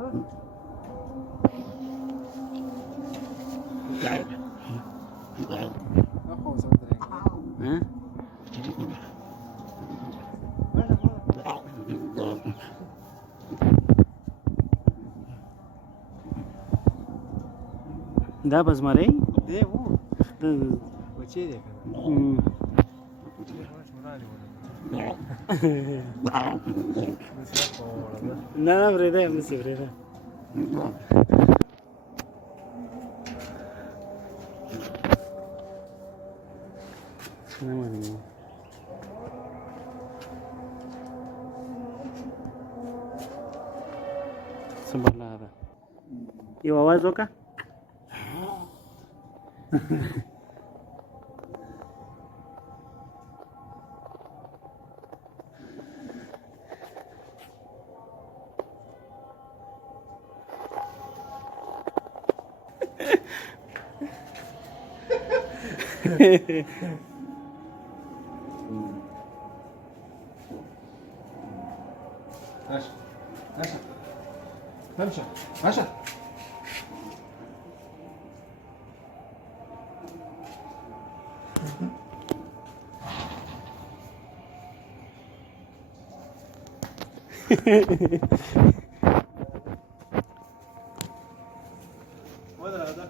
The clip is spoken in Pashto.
دا بزمری دی وو بچی دی نه نه پرېږده همداسې پرېږده نه معلومېږي څه بلا ده یو اواز وکړه Masha, Masha. What are the?